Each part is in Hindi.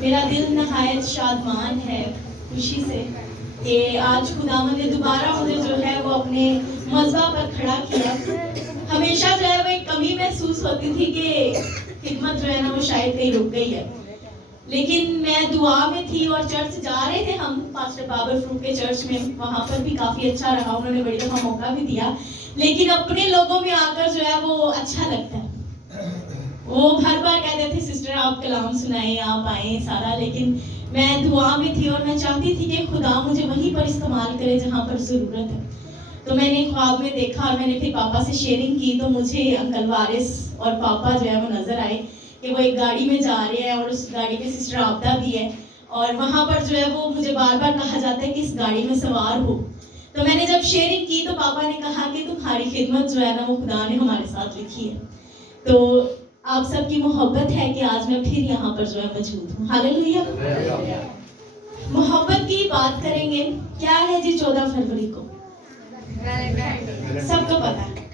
मेरा दिल नहायत शादमान है खुशी से कि आज खुदावंद ने दोबारा मुझे जो है वो अपने मज़बा पर खड़ा किया। हमेशा जो है वो एक कमी महसूस होती थी कि खिदमत जो है ना वो शायद कहीं रुक गई है, लेकिन मैं दुआ में थी और चर्च जा रहे थे हम पास्टर बाबर फ्रूट के चर्च में। वहाँ पर भी काफ़ी अच्छा रहा, उन्होंने बड़ी दफ़ा मौका भी दिया, लेकिन अपने लोगों में आकर जो है वो अच्छा लगता है। वो हर बार कहते थे सिस्टर आप कलाम सुनाएं, आप आए सारा, लेकिन मैं दुआ में थी और मैं चाहती थी कि खुदा मुझे वहीं पर इस्तेमाल करे जहाँ पर ज़रूरत है। तो मैंने ख्वाब में देखा और मैंने फिर पापा से शेयरिंग की, तो मुझे अंकल वारिस और पापा जो है वो नज़र आए कि वो एक गाड़ी में जा रहे हैं और उस गाड़ी में सिस्टर आपदा भी है, और वहाँ पर जो है वो मुझे बार बार कहा जाता है कि इस गाड़ी में सवार हो। तो मैंने जब शेयरिंग की तो पापा ने कहा कि तुम्हारी खिदमत जो है ना वो खुदा ने हमारे साथ लिखी है। तो आप सबकी मोहब्बत है कि आज मैं फिर यहाँ पर जो है मौजूद हूँ। हालेलुया। मोहब्बत की बात करेंगे। क्या है जी 14 फरवरी को सबको पता है।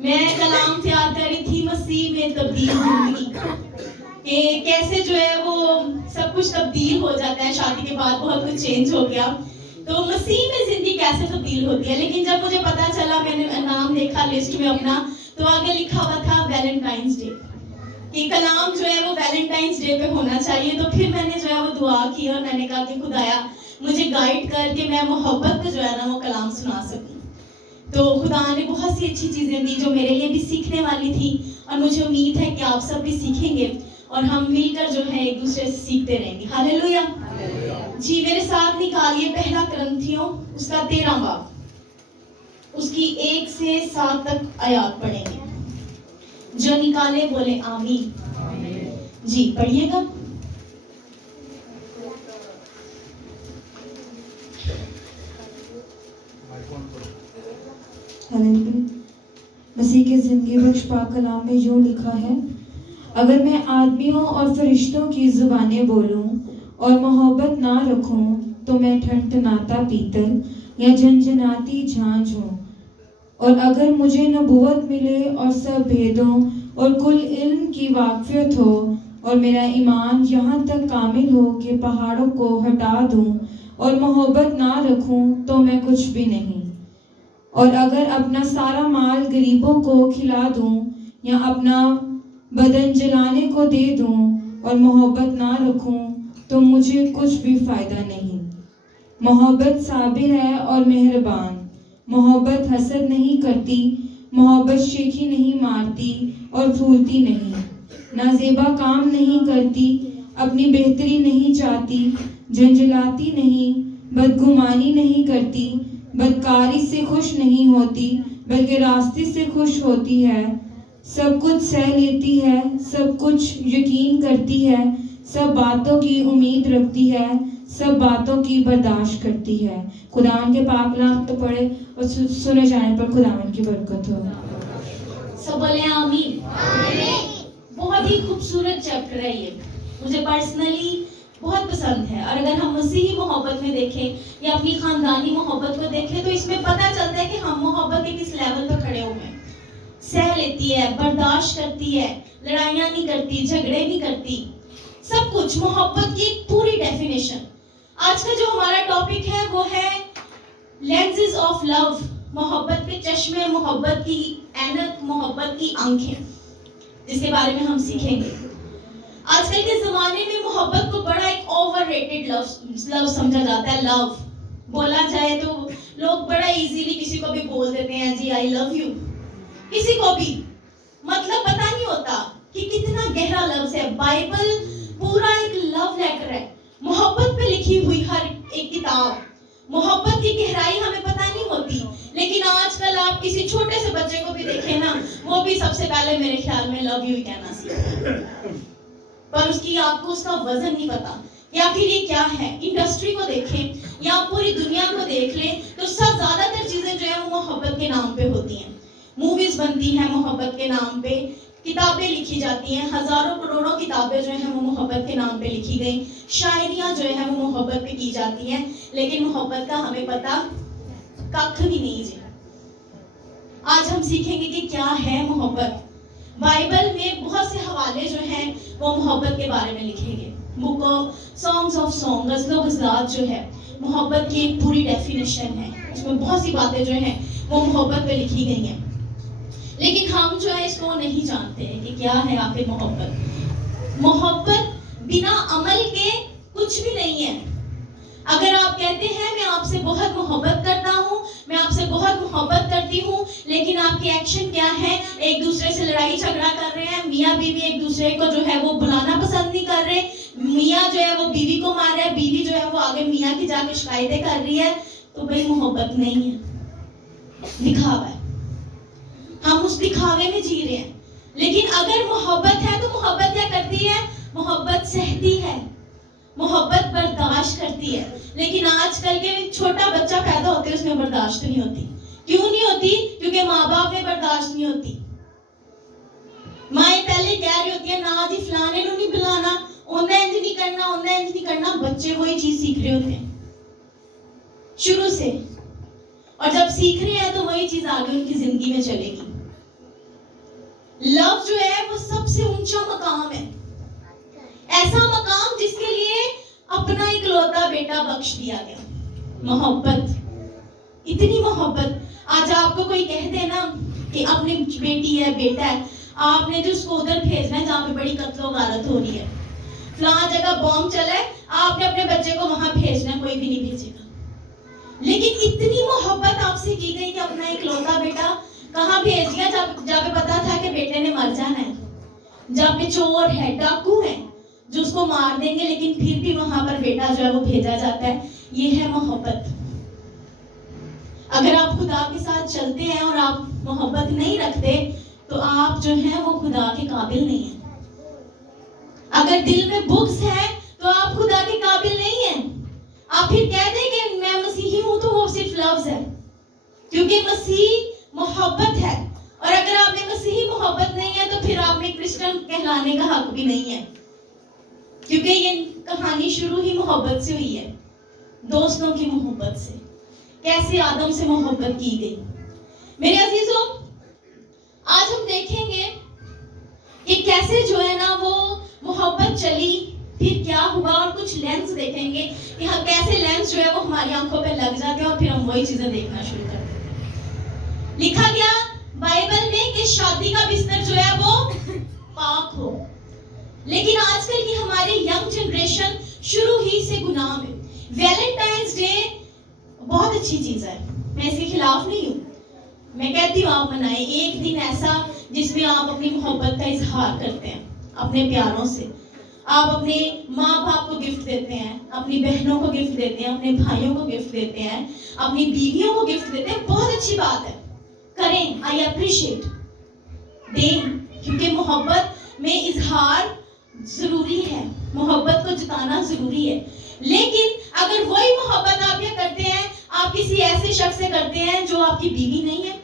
मैं कलाम तैयार कर रही थी मसीह में तब्दील जिंदगी, कि कैसे जो है वो सब कुछ तब्दील हो जाता है, शादी के बाद बहुत कुछ चेंज हो गया, तो मसीह में जिंदगी कैसे तब्दील होती है। लेकिन जब मुझे पता चला, मैंने नाम देखा लिस्ट में अपना, तो आगे लिखा हुआ था वैलेंटाइंस डे, कि कलाम जो है वो वैलेंटाइंस डे पे होना चाहिए। तो फिर मैंने जो है वो दुआ की और मैंने कहा कि खुदाया मुझे गाइड करके मैं मोहब्बत पे जो है ना वो कलाम सुना सकूं। तो खुदा ने बहुत सी अच्छी चीज़ें दी जो मेरे लिए भी सीखने वाली थी, और मुझे उम्मीद है कि आप सब भी सीखेंगे और हम मिलकर जो है एक दूसरे से सीखते रहेंगे। हालेलुया। जी मेरे साथ निकालिए पहला करंथियों उसका 13 बाब, उसकी 1 से 7 तक आयत पढ़ेंगे। जो निकाले बोले आमीन। जी पढ़िएगा। मसीह के जिंदगी बख्श पाक कलाम में जो लिखा है, अगर मैं आदमियों और फरिश्तों की जुबानें बोलूं और मोहब्बत ना रखूं तो मैं ठनठनाता पीतल या झनझनाती झांझ हूँ। और अगर मुझे नबूवत मिले और सब भेदों और कुल इल्म की वाकफियत हो और मेरा ईमान यहाँ तक कामिल हो कि पहाड़ों को हटा दूं और मोहब्बत ना रखूं तो मैं कुछ भी नहीं। और अगर अपना सारा माल गरीबों को खिला दूं या अपना बदन जलाने को दे दूं और मोहब्बत ना रखूं तो मुझे कुछ भी फायदा नहीं। मोहब्बत साबिर है और मेहरबान, मोहब्बत हसद नहीं करती, मोहब्बत शेखी नहीं मारती और फूलती नहीं, नाजेबा काम नहीं करती, अपनी बेहतरी नहीं चाहती, झंझलाती नहीं, बदगुमानी नहीं करती, बदकारी से खुश नहीं होती बल्कि रास्ते से खुश होती है, सब कुछ सह लेती है, सब कुछ यकीन करती है, सब बातों की उम्मीद रखती है, सब बातों की बर्दाश्त करती है। खुदावन के पाक कलाम तो पढ़े और सुने जाने पर खुदावन की बरकत हो। सब बोले आमीन। बहुत ही खूबसूरत चैप्टर है ये, मुझे पर्सनली बहुत पसंद है। और अगर हम मसीही मोहब्बत में देखें या अपनी खानदानी मोहब्बत को देखें तो इसमें पता चलता है कि हम मोहब्बत के किस लेवल पर खड़े हुए हैं। सह लेती है, बर्दाश्त करती है, लड़ाइयाँ नहीं करती, झगड़े नहीं करती, सब कुछ मोहब्बत की पूरी डेफिनेशन। आज का जो हमारा टॉपिक है वो है लेंसेज ऑफ लव, मोहब्बत के चश्मे, मोहब्बत की ऐनक, मोहब्बत की आंखें, जिसके बारे में हम सीखेंगे। आजकल के जमाने में मोहब्बत को बड़ा एक ओवररेटेड लव समझा जाता है। लव बोला जाए तो लोग बड़ा इजीली किसी को भी बोल देते हैं जी आई लव यू, किसी को भी मतलब पता नहीं होता कि कितना गहरा लव है। बाइबल पूरा एक लव लेटर है, मोहब्बत पे लिखी हुई हर एक किताब। मोहब्बत की गहराई हमें पता नहीं होती, लेकिन आजकल आप किसी छोटे से बच्चे को भी देखें ना, वो भी सबसे पहले मेरे ख्याल में लव यू कहना सीखता है, पर आपको उसका वजन नहीं पता या फिर ये क्या है। इंडस्ट्री को देखें या पूरी दुनिया को देख लें तो सब ज्यादातर चीजें जो है वो मोहब्बत के नाम पे होती हैं। मूवीज बनती हैं मोहब्बत के नाम पे, किताबें लिखी जाती हैं, हजारों करोड़ों किताबें जो हैं वो मोहब्बत के नाम पे लिखी गई, शायरियां जो है वो मोहब्बत पे की जाती हैं, लेकिन मोहब्बत का हमें पता कख भी नहीं जी। आज हम सीखेंगे कि क्या है मोहब्बत। बाइबल में बहुत से हवाले जो हैं वो मोहब्बत के बारे में लिखे गए। Book of songs of song, गज़लों गज़लात जो है मोहब्बत की एक पूरी डेफिनेशन है। इसमें बहुत सी बातें जो हैं वो मोहब्बत पे लिखी गई हैं, लेकिन हम जो है इसको नहीं जानते हैं कि क्या है आखिर मोहब्बत। मोहब्बत बिना अमल के कुछ भी नहीं है। अगर आप कहते हैं मैं आपसे बहुत मोहब्बत करता हूँ, मैं आपसे बहुत मोहब्बत करती हूँ, लेकिन आपके एक्शन क्या है? एक दूसरे से लड़ाई झगड़ा कर रहे हैं, मियाँ बीवी एक दूसरे को जो है वो बुलाना पसंद नहीं कर रहे, मियाँ जो है वो बीवी को मार रहा है, बीवी जो है वो आगे मियाँ की जाके शिकायतें कर रही है, तो भाई मोहब्बत नहीं है, दिखावा है। हम उस दिखावे में जी रहे हैं। लेकिन अगर मोहब्बत है तो मोहब्बत क्या करती है? मोहब्बत सहती है, मोहब्बत बर्दाश्त करती है। लेकिन आजकल के छोटा बच्चा पैदा होते उसमें बर्दाश्त नहीं होती। क्यों नहीं होती? क्योंकि माँ बाप में बर्दाश्त नहीं होती। माएँ पहले कह रही होती है ना जी फलाने को नहीं बुलाना, उन्हें इंज नहीं करना, उन्हें इंज नहीं करना। बच्चे वही चीज सीख रहे होते हैं शुरू से, और जब सीख रहे हैं तो वही चीज आगे उनकी जिंदगी में चलेगी। लव जो है वो सबसे ऊंचा मकाम है, ऐसा मकाम जिसके लिए अपना इकलौता बेटा बख्श दिया गया। मोहब्बत, इतनी मोहब्बत। आज आपको कोई कह दे ना कि अपनी बेटी है, बेटा है, आपने जो उसको उधर भेजना है जहाँ पे बड़ी कत्लो गारत हो रही है, फलां जगह बॉम्ब चला है, आपने अपने बच्चे को वहां भेजना, कोई भी नहीं भेजेगा। लेकिन इतनी मोहब्बत आपसे की गई कि अपना इकलौता बेटा कहाँ भेज दिया जहाँ पे पता था कि बेटे ने मर जाना है, जहाँ पे चोर है, डाकू है जो उसको मार देंगे, लेकिन फिर भी वहां पर बेटा जो है वो भेजा जाता है। ये है मोहब्बत। अगर आप खुदा के साथ चलते हैं और आप मोहब्बत नहीं रखते तो आप जो है वो खुदा के काबिल नहीं है। अगर दिल में बुग़्ज़ है तो आप खुदा के काबिल नहीं है। आप फिर कह दें कि मैं मसीही हूं तो वो सिर्फ लफ्ज है, क्योंकि मसीह मोहब्बत है। और अगर आपने मसीही मोहब्बत नहीं है तो फिर आपने क्रिश्चियन कहलाने का हक भी नहीं है, क्योंकि ये कहानी शुरू ही मोहब्बत से हुई है, दोस्तों की मोहब्बत से। कैसे आदम से मोहब्बत की गई। मेरे अजीजों, आज हम देखेंगे कि कैसे जो है ना वो मोहब्बत चली, फिर क्या हुआ, और कुछ लेंस देखेंगे कि हाँ कैसे लेंस जो है वो हमारी आंखों पे लग जाते हैं और फिर हम वही चीजें देखना शुरू करते हैं। लिखा गया बाइबल में कि शादी का बिस्तर जो है वो पाक हो, लेकिन आजकल की हमारी यंग जनरेशन शुरू ही से गुनाह में। वैलेंटाइंस डे बहुत अच्छी चीज है, मैं इसके खिलाफ नहीं हूँ, मैं कहती हूँ आप मनाएं। एक दिन ऐसा जिसमें आप अपनी मोहब्बत का इजहार करते हैं अपने प्यारों से। आप अपने माँ बाप को गिफ्ट देते हैं, अपनी बहनों को गिफ्ट देते हैं, अपने भाइयों को गिफ्ट देते हैं, अपनी बीवियों को गिफ्ट देते हैं। बहुत अच्छी बात है, करें, आई अप्रिशिएट, दें, क्योंकि मोहब्बत में इजहार जरूरी है, मोहब्बत को जताना जरूरी है। लेकिन अगर वही मोहब्बत आप क्या करते हैं, आप किसी ऐसे शख्स से करते हैं जो आपकी बीवी नहीं है,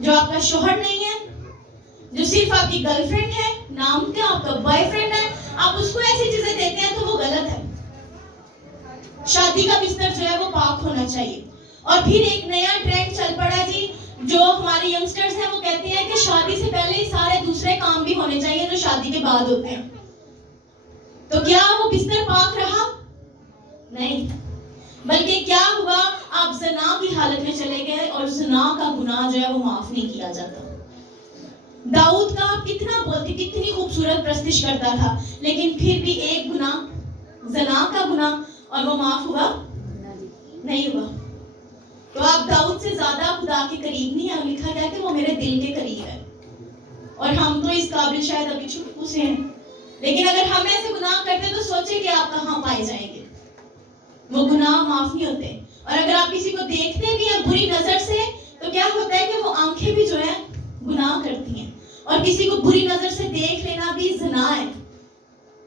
जो आपका शोहर नहीं है, जो सिर्फ आपकी गर्लफ्रेंड है, नाम क्या आपका बॉयफ्रेंड है, आप उसको ऐसी चीजें देते हैं तो वो गलत है। शादी का बिस्तर जो है वो पाक होना चाहिए। और फिर एक नया ट्रेंड चल पड़ा जी, जो हमारे यंगस्टर्स हैं वो कहते हैं कि शादी से पहले ही सारे दूसरे काम भी होने चाहिए जो शादी के बाद होते हैं। तो क्या वो बिस्तर पाक रहा? नहीं, बल्कि क्या हुआ, आप ज़ना की हालत में चले गए और ज़ना का गुनाह जो है वो माफ नहीं किया जाता। दाऊद का आप कितना बोलते, कितनी खूबसूरत प्रस्तिश करता था, लेकिन फिर भी एक गुनाह, ज़ना का गुनाह, और वो माफ हुआ नहीं हुआ। तो आप दाऊद से ज्यादा खुदा के करीब नहीं है। लिखा गया कि वो मेरे दिल के करीब है, और हम तो इस काबिल शायद अभी छुटकू से हैं। लेकिन अगर हम ऐसे गुनाह करते तो सोचे कि आप कहाँ पाए जाएंगे, वो गुनाह माफ नहीं होते। और अगर आप किसी को देखते भी हैं बुरी नजर से तो क्या होता है कि वो आंखें भी जो है गुनाह करती हैं, और किसी को बुरी नजर से देख लेना भी ज़ना है,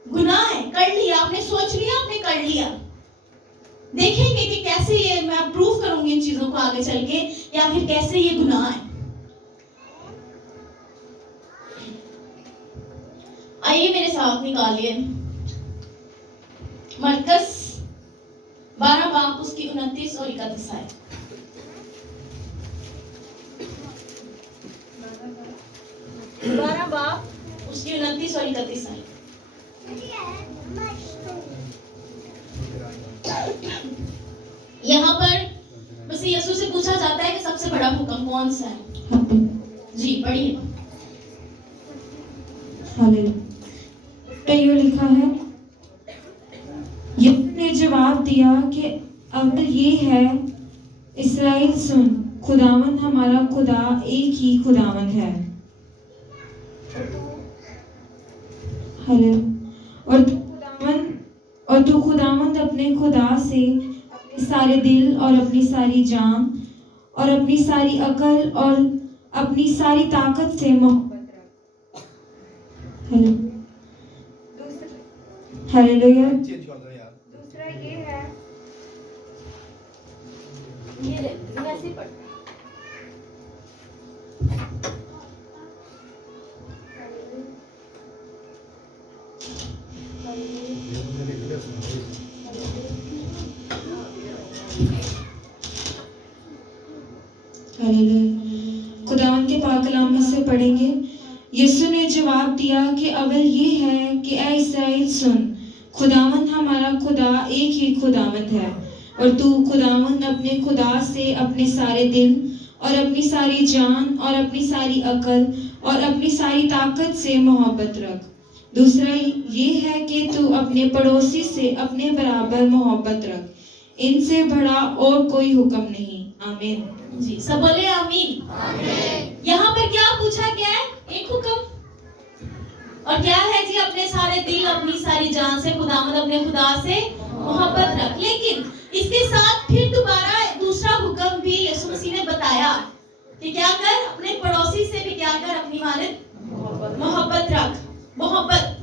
गुनाह है। कर लिया आपने, सोच लिया आपने, कर लिया। देखेंगे कि कैसे ये, मैं प्रूव करूंगी इन चीजों को आगे चल के, या फिर कैसे ये गुनाह है। आइए मेरे साथ निकालिए मरकस 12 बाब उसकी 29 और 31 आयत। 12 बाब उसकी 29 और 31 आयत। यहाँ पर बस यीशु से पूछा जाता है कि सबसे बड़ा हुक्म कौन सा है। जी पढ़िए। हालेलुया। तो ये लिखा है, यीशु ने जवाब दिया कि अब ये है, इस्राएल सुन, खुदावंद हमारा खुदा एक ही खुदावंद है। हालेलुया। और तू खुदावंद अपने खुदा से अपने सारे दिल और अपनी सारी जान और अपनी सारी अकल और अपनी सारी ताकत से मोहब्बत रख। हालेलुया। दूसरा ये है, ये ऐसे पढ़। खुदावन के पाक कलाम में से पढ़ेंगे। यीशु ने जवाब दिया कि अवल ये है कि ऐ इस्राएल सुन, खुदावन हमारा खुदा एक ही खुदावंद है, और तू खुदावन अपने खुदा से अपने सारे दिल और अपनी सारी जान और अपनी सारी अकल और अपनी सारी ताकत से मोहब्बत रख। दूसरा ये है कि तू अपने पड़ोसी से अपने बराबर मोहब्बत रख। इनसे बड़ा और कोई हुक्म नहीं। आमीन। जी सब बोले आमीन। आमीन। यहाँ पर क्या पूछा गया है? एक हुक्म। और क्या है जी? अपने सारे दिल अपनी सारी जान से खुदावंद अपने खुदा से मोहब्बत रख। लेकिन इसके साथ फिर दोबारा दूसरा हुक्म भी यीशु मसीह ने बताया कि क्या कर, अपने पड़ोसी से भी क्या कर, अपनी मानद मोहब्बत रख। मोहब्बत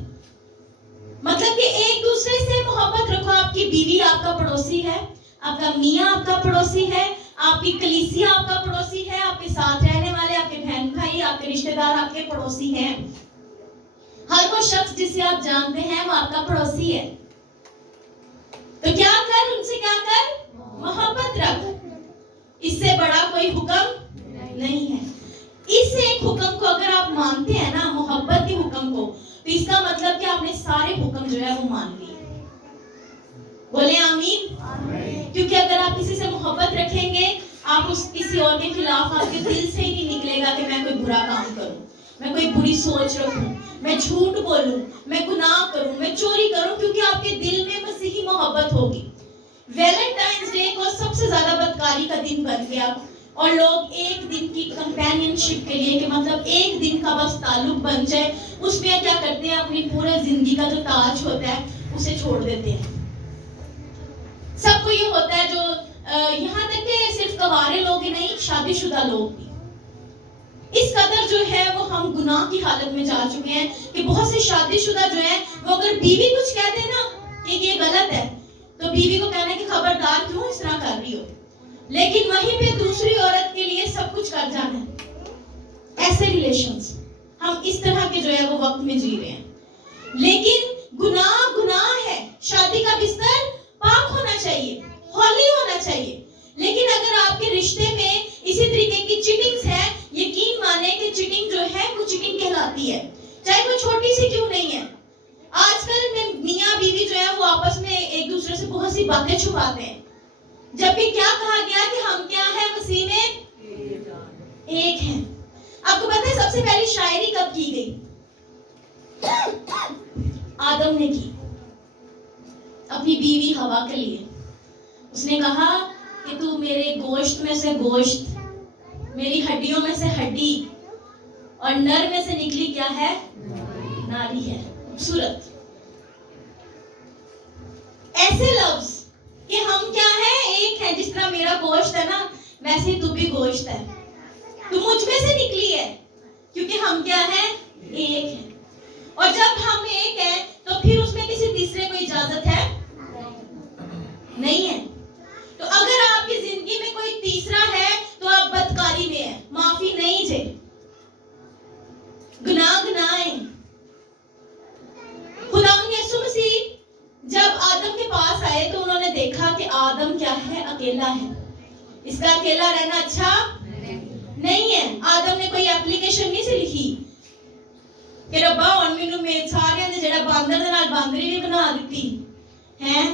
मतलब कि एक दूसरे से मोहब्बत रखो। आपकी बीवी आपका पड़ोसी है, आपका मियाँ आपका पड़ोसी है, आपकी कलीसिया आपका पड़ोसी है, आपके साथ रहने वाले आपके बहन भाई आपके रिश्तेदार आपके पड़ोसी हैं। हर वो शख्स जिसे आप जानते हैं वो आपका पड़ोसी है। तो क्या कर, उनसे क्या कर, मोहब्बत रख। इससे बड़ा कोई हुक्म नहीं है। इस एक हुक्म को अगर आप मानते हैं ना, मोहब्बत के हुक्म को, तो इसका मतलब कि आपने सारे हुक्म जो है वो मान लिए। बोले आमीन। क्योंकि अगर आप किसी से मोहब्बत रखेंगे, आप उस किसी और के खिलाफ आपके दिल से ही नहीं निकलेगा कि मैं कोई बुरा काम करूं, मैं कोई बुरी सोच रखूं, मैं झूठ बोलूं, मैं गुनाह करूं, मैं चोरी करूं, क्योंकि आपके दिल में मसीही मोहब्बत होगी। वैलेंटाइंस डे को सबसे ज्यादा बदकारी का दिन बन गया और लोग एक दिन की कंपेनियनशिप के लिए, कि मतलब एक दिन का बस ताल्लुक बन जाए, उसमें क्या करते हैं, अपनी पूरे जिंदगी का जो ताज होता है उसे छोड़ देते हैं। सबको ये होता है, जो यहाँ तक कि सिर्फ कवारे लोग ही नहीं, शादीशुदा लोग भी। इस कदर जो है वो हम गुनाह की हालत में जा चुके हैं कि बहुत से शादीशुदा जो है वो अगर बीवी कुछ कह दे ना कि ये गलत है, तो बीवी को कहना है कि खबरदार क्यों इस तरह कर रही हो, लेकिन वहीं पे दूसरी औरत के लिए सब कुछ कर जाना है। ऐसे रिलेशंस हम इस तरह के जो है वो वक्त में जी रहे हैं। लेकिन गुनाह गुनाह है। शादी का बिस्तर पाक होना चाहिए, हॉली होना चाहिए। लेकिन अगर आपके रिश्ते में इसी तरीके की चीटिंग्स है, यकीन माने कि चीटिंग जो है वो चीटिंग कहलाती है, चाहे वो छोटी सी क्यों नहीं है। आजकल में मियाँ बीवी जो है वो आपस में एक दूसरे से बहुत सी बातें छुपाते हैं, जबकि क्या कहा गया कि हम क्या है, मसीह में एक हैं। आपको पता है सबसे पहली शायरी कब की गई? आदम ने की अपनी बीवी हवा के लिए। उसने कहा कि तू मेरे गोश्त में से गोश्त, मेरी हड्डियों में से हड्डी, और नर में से निकली क्या है, नारी है। खूबसूरत ऐसे लफ्ज कि हम क्या है, एक है। जिस तरह मेरा गोश्त है ना, वैसे तू भी गोश्त है, तू मुझ में से निकली है, क्योंकि हम क्या है, एक है। और जब हम एक है तो फिर उसमें किसी तीसरे को इजाजत है नहीं है। तो अगर आपकी जिंदगी में कोई तीसरा है तो आप बदकारी में है, माफी नहीं जे, गुनाह गुनाह है। खुदावंद यीशु मसीह जब आदम के पास आए तो उन्होंने देखा कि आदम क्या है, अकेला है। इसका अकेला रहना अच्छा नहीं है। आदम ने कोई एप्लीकेशन नहीं से लिखी कि रब्बा हुण मैनूं मेरे सारियां दे जेड़ा बांदर दे नाल बांदरी भी बना दित्ती हैं,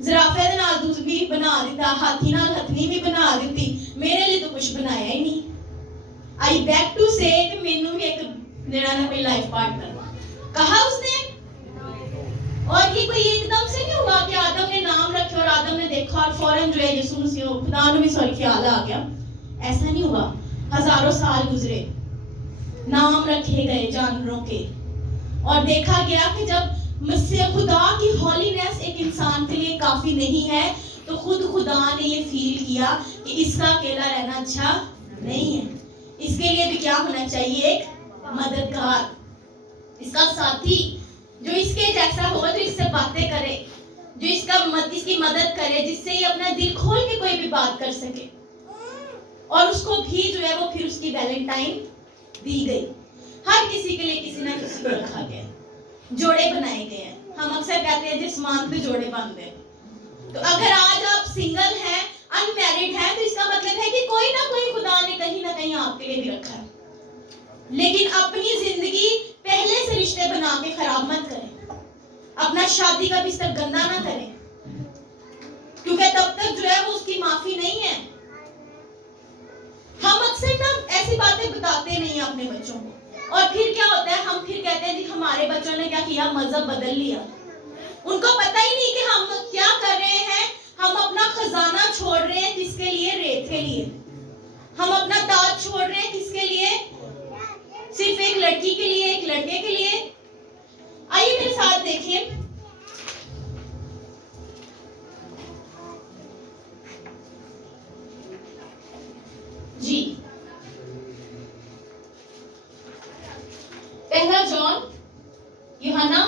जिराफे दे नाल दूध भी बना दिता, हाथी नाल हथनी भी बना दित्ती, मेरे लिए तो कुछ बनाया ही नहीं। आई बैक टू से कि मैनूं भी एक देना ना कोई लाइफ पार्टनर कहा उसने। और ये कोई एकदम से नहीं हुआ कि आदम ने नाम रखे और आदम ने देखा और फौरन जो है यीशु मसीह खुदा ने भी सॉरी ख्याल आ गया, ऐसा नहीं हुआ। हजारों साल गुजरे, नाम रखे गए जानवरों के, और देखा गया कि जब मसीह खुदा की हॉलीनेस एक इंसान के लिए काफी नहीं है, तो खुद खुदा ने ये फील किया कि इसका अकेला रहना अच्छा नहीं है, इसके लिए भी क्या होना चाहिए, एक मददगार, इसका साथी, जो इसके जैसा हो, जो इससे बातें करे, जो इसकी मदद करे, जिससे ये अपना दिल खोल के कोई भी बात कर सके। और उसको भी जो है वो फिर उसकी वैलेंटाइन दी गई। हर किसी के लिए किसी ना किसी को रखा गया, जोड़े बनाए गए हैं। हम अक्सर कहते हैं जिस्मान पे जोड़े बांधते हैं। तो अगर आज आप सिंगल हैं, अनमैरिड हैं, तो इसका मतलब है कि कोई ना कोई खुदा ने कहीं ना कहीं आपके लिए भी रखा है। लेकिन अपनी जिंदगी पहले से रिश्ते बना के खराब मत करें, अपना शादी का बिस्तर गंदा ना करें, क्योंकि तब तक जो है वो उसकी माफी नहीं है। हम अक्सर ना ऐसी बातें बताते नहीं अपने बच्चों को, और फिर क्या होता है, हम फिर कहते हैं कि हमारे बच्चों ने क्या किया, मजहब बदल लिया। उनको पता ही नहीं कि हम क्या कर रहे हैं। हम अपना खजाना छोड़ रहे हैं किसके लिए, रेत के लिए। हम अपना ताज छोड़ रहे हैं किसके लिए, सिर्फ एक लड़की के लिए, एक लड़के के लिए। आइए मेरे साथ देखिए, जी पहला जॉन यूहन्ना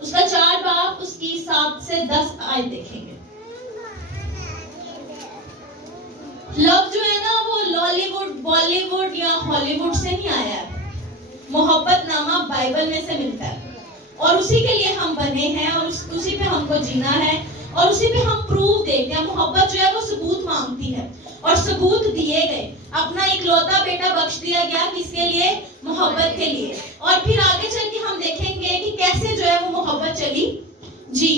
उसका 4 बाब उसकी 7 से 10 आयत देखेंगे। लव जो है ना वो लॉलीवुड, बॉलीवुड या हॉलीवुड से नहीं आया है। मोहब्बत नामा बाइबल में से मिलता है, और उसी के लिए हम बने हैं, और उसी पे हमको जीना है, और उसी पे हम प्रूफ देखते हैं। मोहब्बत जो है वो सबूत मांगती है, और सबूत दिए गए। अपना इकलौता बेटा बख्श दिया गया, किसके लिए, मोहब्बत के लिए। और फिर आगे चल के हम देखेंगे कि कैसे जो है वो मोहब्बत चली। जी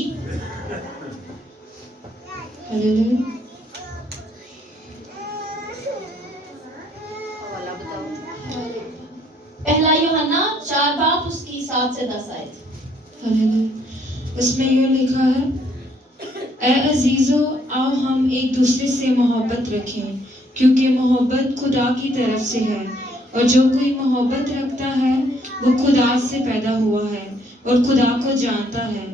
पहला यूहन्ना 4 बाब उसकी 7 से 10 आयत। उसमें यह लिखा है, ऐ अजीजों, आओ हम एक दूसरे से मोहब्बत रखें, क्योंकि मोहब्बत खुदा की तरफ से है, और जो कोई मोहब्बत रखता है वो खुदा से पैदा हुआ है और खुदा को जानता है।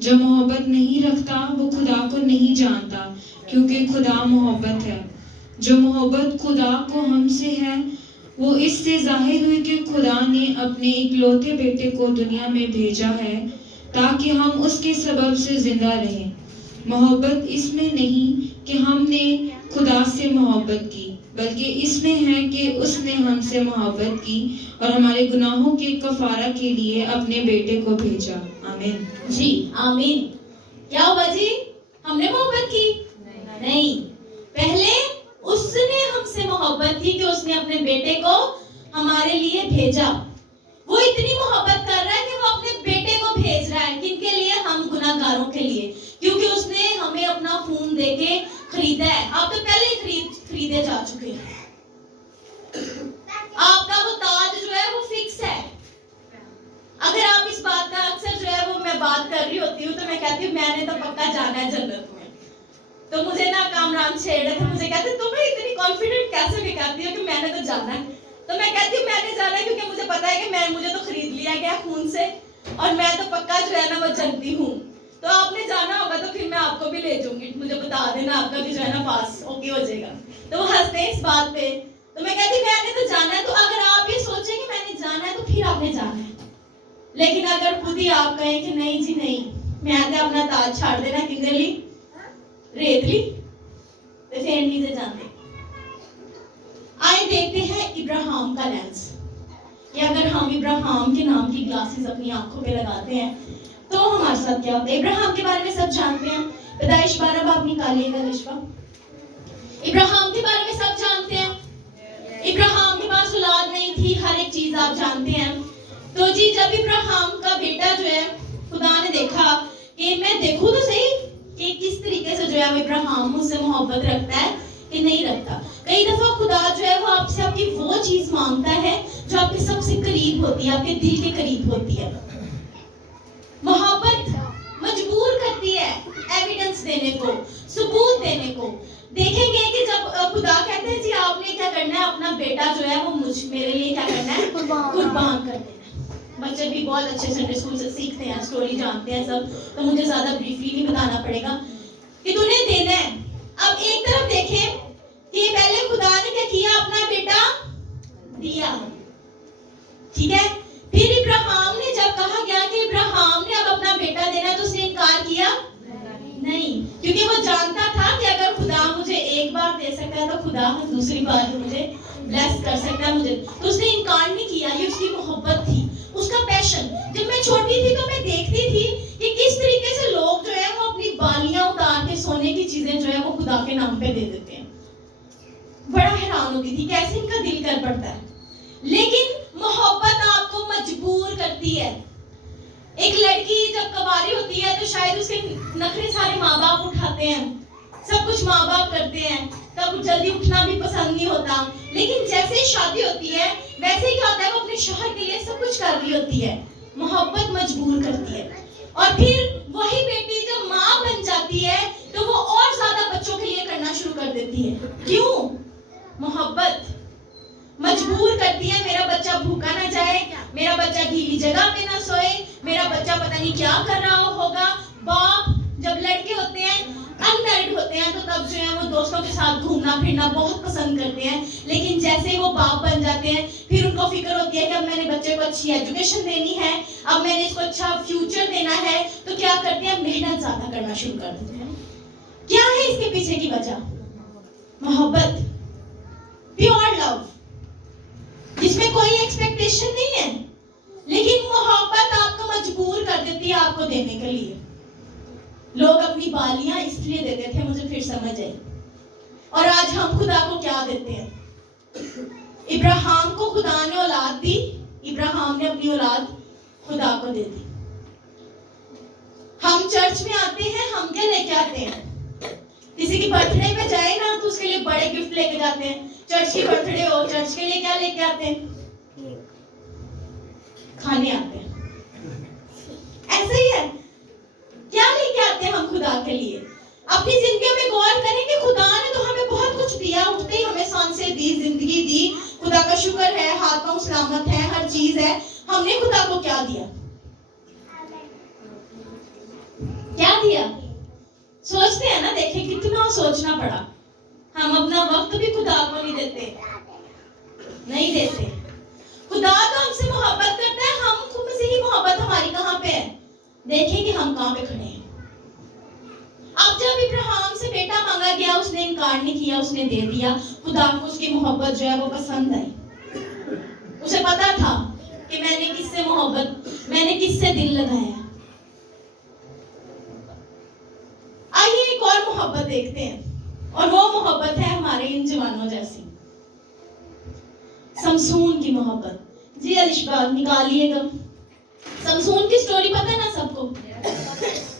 जो मोहब्बत नहीं रखता वो खुदा को नहीं जानता, क्योंकि खुदा मोहब्बत है। जो मोहब्बत खुदा को हमसे है वो इससे जाहिर हुई कि खुदा ने अपने इकलौते बेटे को दुनिया में भेजा है ताकि हम उसके सबब से जिंदा रहें। मोहब्बत इसमें नहीं कि हमने खुदा से मोहब्बत की, बल्कि इसमें है कि उसने हमसे मोहब्बत की और हमारे गुनाहों के कफारा के लिए अपने बेटे को भेजा। आमीन। जी आमीन। क्या हुआ जी, हमने मोहब्बत की? नहीं, पहले उसने हमसे मोहब्बत की कि उसने अपने बेटे को हमारे लिए भेजा। वो इतनी मोहब्बत कर रहा है कि वो अपने बेटे को भेज रहा है। किनके लिए? हम गुनाहगारों के लिए, क्योंकि उसने हमें अपना खून देके खरीदा है। आप तो पहले ही खरीदे जा चुके हैं। आपका वो ताज जो है वो फिक्स है। अगर आप इस बात का अक्सर जो है वो मैं बात कर रही होती हूँ तो मैं कहती हूँ मैंने तो पक्का जाना है जन्नत में। तो मुझे ना कामरान छेड़ रहे थे, मुझे कहते तुम्हें इतनी कॉन्फिडेंट कैसे कहती हो कि मैंने तो जाना है। तो मैं कहती हूँ मैंने जाना है क्योंकि मुझे पता है कि मुझे तो खरीद लिया गया खून से, और मैं तो पक्का जो है ना वो जनती हूँ। तो आपने जाना होगा तो फिर मैं आपको भी ले जाऊंगी, मुझे बता देना, आपका भी जो है ना पास ओके हो जाएगा। तो वो हंसते हैं इस बात पे। तो मैं कहती मैंने तो जाना है। तो अगर आप ये सोचे कि मैंने जाना है तो फिर आपने जाना है। लेकिन अगर खुद ही आप कहें कि नहीं जी नहीं, मैं तो अपना ताज छाड़ देना किंदे ली रेतली, तो फिर नहीं से जाते। आए देखते हैं इब्राहिम का लेंस, कि अगर हम इब्राहिम के नाम की ग्लासेस अपनी आंखों पे लगाते हैं तो हमारे साथ क्या होता है। इब्राहिम के बारे में सब जानते हैं, पैदाइश 12 बाब निकालिएगा रिश्वा। इब्राहिम के बारे में सब जानते हैं। इब्राहिम के पास औलाद नहीं थी, हर एक चीज आप जानते हैं। तो जी जब इब्राहिम का बेटा जो है, खुदा ने देखा कि मैं देखूं तो सही कि किस तरीके से जो है वो इब्राहिम मुझसे मोहब्बत रखता है कि नहीं रखता। कई दफा खुदा जो है वो आपसे आपकी वो चीज मांगता है जो आपके सबसे करीब होती है, आपके दिल के करीब होती है। मोहब्बत मजबूर करती है एविडेंस देने को, सबूत देने को। देखेंगे कि जब खुदा कहते हैं जी आपने क्या करना है, अपना बेटा जो है वो मेरे लिए क्या करना है, कुर्बान कर देना है। बच्चे भी बहुत अच्छे संडे स्कूल से सीखते हैं, स्टोरी जानते हैं सब, तो मुझे ज्यादा ब्रीफली नहीं बताना पड़ेगा कि तूने देना है। अब एक तरफ देखें कि पहले खुदा ने क्या किया, अपना बेटा दिया, ठीक है। फिर इब्राहिम ने जब कहा गया कि इब्राहिम ने अब अपना बेटा देना, तो उसने इनकार किया नहीं, क्योंकि वो जानता था कि अगर खुदा मुझे एक बार दे सकता है तो खुदा दूसरी बार मुझे ब्लेस कर सकता है मुझे, तो उसने इनकार नहीं किया। ये उसकी मोहब्बत थी, उसका पैशन। जब मैं छोटी थी तो मैं देखती थी कि किस तरीके से लोग जो है वो अपनी बालियां उतार के सोने की चीजें जो है वो खुदा के नाम पे दे देते हैं। बड़ा हैरान होती थी कैसे इनका दिल कर पड़ता है। लेकिन मोहब्बत आपको मजबूर करती है। एक लड़की जब कवारी होती है तो शायद उसके नखरे सारे माँ बाप उठाते हैं, सब कुछ माँ बाप करते हैं, तब जल्दी उठना भी पसंद नहीं होता। लेकिन जैसे ही शादी होती है वैसे क्या होता है, वो अपने शौहर के लिए सब कुछ कर रही होती है। मोहब्बत मजबूर करती है। और फिर वही बेटी जब माँ बन जाती है तो वो और ज्यादा बच्चों के लिए करना शुरू कर देती है। क्यों? मोहब्बत मजबूर करती है, मेरा बच्चा भूखा ना जाए, मेरा बच्चा गीली जगह पे ना सोए, मेरा बच्चा पता नहीं क्या कर रहा होगा। बाप जब लड़के होते हैं, अनमैरिड होते हैं, तो तब जो है वो दोस्तों के साथ घूमना फिरना बहुत पसंद करते हैं। लेकिन जैसे वो बाप बन जाते हैं फिर उनको फिक्र होती है कि अब मैंने बच्चे को अच्छी एजुकेशन देनी है, अब मैंने इसको अच्छा फ्यूचर देना है, तो क्या करते हैं, मेहनत ज्यादा करना शुरू कर देते हैं। क्या है इसके पीछे की वजह? मोहब्बत, प्योर लव, जिसमें कोई एक्सपेक्टेशन नहीं है, लेकिन मोहब्बत आपको मजबूर कर देती है आपको देने के लिए। लोग अपनी बालियां इसलिए देते थे, मुझे फिर समझ आई। और आज हम खुदा को क्या देते हैं? इब्राहिम को खुदा ने औलाद दी, इब्राहिम ने अपनी औलाद खुदा को दे दी। हम चर्च में आते हैं, हम क्या लेके आते हैं? किसी की बर्थडे पे जाए ना तो उसके लिए बड़े गिफ्ट लेके जाते हैं। चर्च की बर्थडे हो, चर्च के लिए क्या लेके आते हैं? खाने आते हैं। ऐसे ही है, क्या लेके आते हैं हम खुदा के लिए? अपनी जिंदगी में गौर करें कि खुदा ने तो हमें बहुत कुछ दिया, उठते ही हमें सांसें दी, जिंदगी दी, खुदा का शुक्र है, हाथ पांव सलामत है, हर चीज है। हमने खुदा को क्या दिया? क्या दिया? सोचते हैं ना, देखें कितना सोचना पड़ा। हम अपना वक्त भी खुदा को नहीं देते, नहीं देते। खुदा तो हमसे मोहब्बत करता है, हम खुद से ही मोहब्बत हमारी कहां पे है? देखें कि हम कहां पे खड़े हैं। अब जब इब्राहिम से बेटा मांगा गया, उसने इनकार नहीं किया, उसने दे दिया। खुदा को उसकी मोहब्बत जो है वो पसंद आई। उसे पता था कि मैंने किससे मोहब्बत, मैंने किससे दिल लगाया। आइए एक और मोहब्बत देखते हैं, और वो मोहब्बत है हमारे इन जवानों जैसी, समसून की मोहब्बत। जी अलिशबा निकालिएगा। समसून की स्टोरी पता है ना सबको?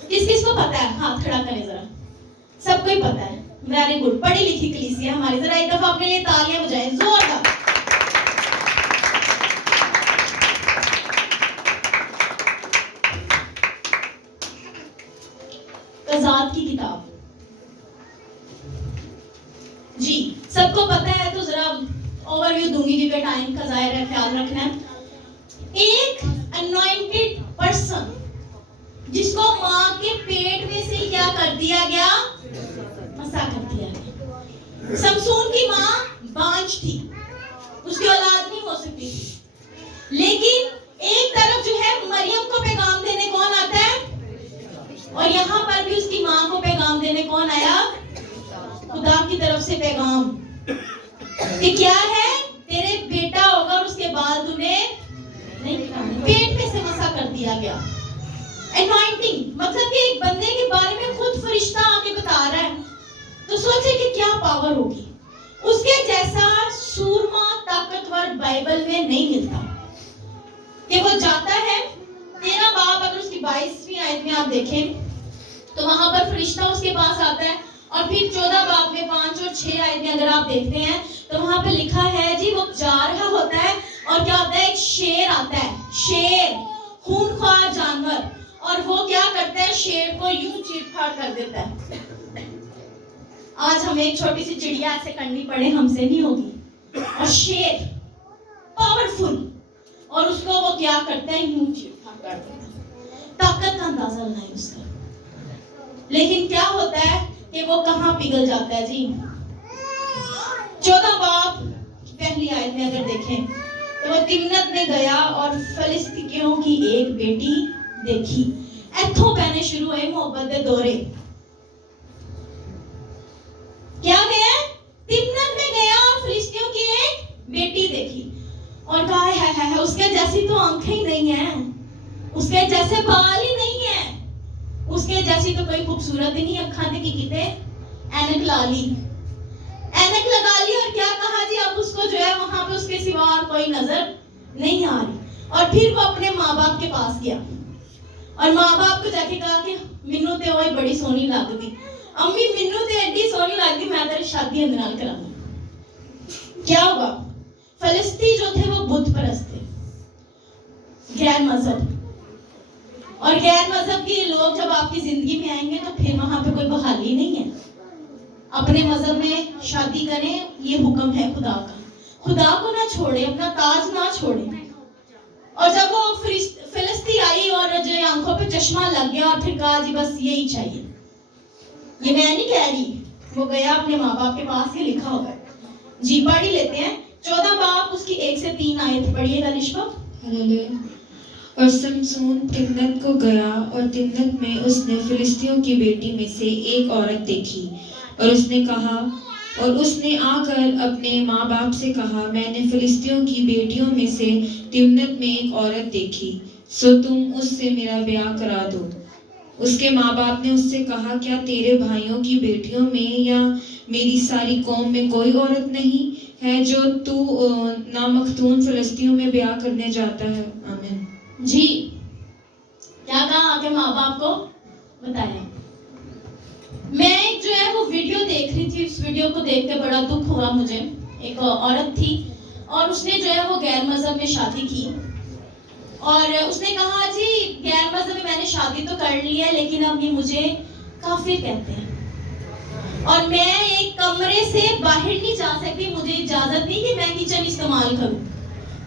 किस किस को पता है? हाथ खड़ा करें जरा। सबको ही पता है, वेरी गुड। पढ़ी लिखी कलीसिया हमारी, जरा एक दफा अपने लिए तालियां बजाएं जोरदार। कज़ात की किताब, जी सबको पता है, तो जरा ओवरव्यू दूंगी क्योंकि टाइम का जाहिर है, ख्याल रखना है। एक अनॉइंटेड पर्सन जिसको मां के पेट में से क्या कर दिया गया? मसा कर दिया गया। समसून की मां बांझ थी, उसकी औलाद नहीं हो सकती थी। लेकिन एक तरफ जो है मरियम को पैगाम देने कौन आता है? और यहाँ पर भी उसकी मां को पैगाम देने कौन आया? खुदा की तरफ से पैगाम कि क्या है, तेरे बेटा होगा और उसके बाद तुम्हें नहीं, पेट में से मसा कर दिया गया। एनॉइंटिंग मतलब कि एक बंदे के बारे में खुद फरिश्ता आके बता रहा है, तो सोचे कि क्या पावर होगी। उसके जैसा सूरमा ताकतवर बाइबल में नहीं मिलता कि कि वो जाता है 13 बाब, अगर उसकी 22वीं आयत में आप देखें तो वहां पर फरिश्ता उसके पास आता है। और फिर 14 बाब में 5 और 6 आयत में अगर आप देखते हैं तो वहां पे लिखा है जी, वो जा रहा होता है और क्या होता है, एक शेर आता है, शेर, खूंखार जानवर, और वो क्या करता है, शेर को यूं चीर-फाड़ कर देता है। आज हमें एक छोटी सी चिड़िया ऐसे करनी पड़े, हमसे नहीं होगी, और शेर पावरफुल, और उसको वो क्या करता है, यूं चीर-फाड़ कर देता है। ताकत का अंदाजा लगाएं उसका। लेकिन क्या होता है कि वो कहां पिघल जाता है जी। 14 बाब पहली आयत में अगर देखें तो वो तिम्नत में गया और फिलिस्तीनियों की एक बेटी देखी। इत्थों पहने शुरू हुए मोहब्बत के दौरे। क्या गया, तिम्नत में गया और फिलिस्तीनियों की एक बेटी देखी और कहा है उसके जैसी तो आंखें ही नहीं है, उसके जैसे बाल ही नहीं है, उसके जैसी तो कोई खूबसूरत ही नहीं, अखा ते की किते ऐनक ला ली, ऐनक लगा ली, और क्या कहा जी, अब उसको जो है वहां पे उसके सिवा और कोई नजर नहीं आ रही। और फिर वो अपने माँ बाप के पास गया और माँ बाप को जाके कहा कि मिन्नू ते ओए बड़ी सोहनी लगदी, अम्मी मिन्नू ते एडी सोहनी लगदी, मैं तेरी शादी अंदर नाल कराऊंगी। क्या हुआ, फिलिस्ती जो थे वो बुत परस्त थे, गैर मजहब, और गैर मजहब के लोग जब आपकी जिंदगी में आएंगे तो फिर वहां पे कोई बहाली नहीं है। अपने मजहब में शादी करें, ये हुक्म है खुदा का, खुदा को ना छोड़े, अपना ताज ना छोड़े। और जब वो फिलिस्ती आई और जो आंखों पे चश्मा लग गया और फिर कहा जी बस यही चाहिए, ये मैं नहीं कह रही, वो गया अपने माँ बाप के पास, ये लिखा होगा जी, पढ़ ही लेते हैं। 14 बाब उसकी 1 से 3 आयत पढ़िएगा लिशबा। और समसून तिम्नत को गया और तिम्नत में उसने फिलिस्तियों की बेटी में से एक औरत देखी और उसने आकर अपने माँ बाप से कहा, मैंने फिलिस्तियों की बेटियों में से तिम्नत में एक औरत देखी, सो तुम उससे मेरा ब्याह करा दो। उसके माँ बाप ने उससे कहा, क्या तेरे भाइयों की बेटियों में या मेरी सारी कौम में कोई औरत नहीं है जो तू नामख्तून फिलिस्तियों में ब्याह करने जाता है। आमीन जी। क्या कहा आगे माँ बाप को बताया। मैं जो है वो वीडियो देख रही थी, उस वीडियो को देख के बड़ा दुख हुआ मुझे। एक औरत थी और उसने जो है वो गैर मजहब में शादी की और उसने कहा जी गैर मजहब में मैंने शादी तो कर ली है लेकिन अब ये मुझे काफिर कहते हैं और मैं एक कमरे से बाहर नहीं जा सकती, मुझे इजाजत नहीं कि मैं किचन इस्तेमाल करूं।